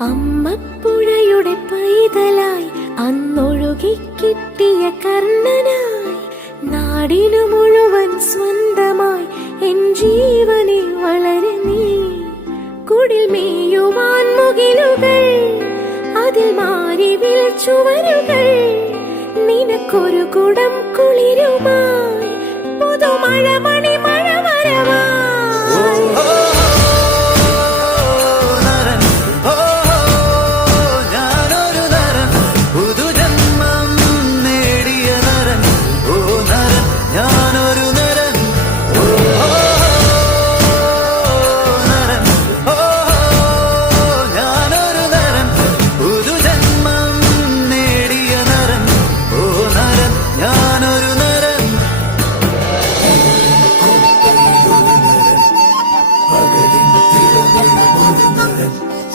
അമ്മപ്പുഴയുടെ പൈതലായി അന്നൊഴുകിക്കിട്ടിയ കർണനായി നാടിനു മുഴുവൻ സ്വന്തമായി എൻ ജീവനെ വളരെ നീ. കുടിൽ മേയുവാൻ മുകിലുകൾ, അതിൽ മാരിവിൽ ചുവരുകൾ, നിനക്കൊരു കുടം കുളിരുമായി പുതുമഴ മണിമ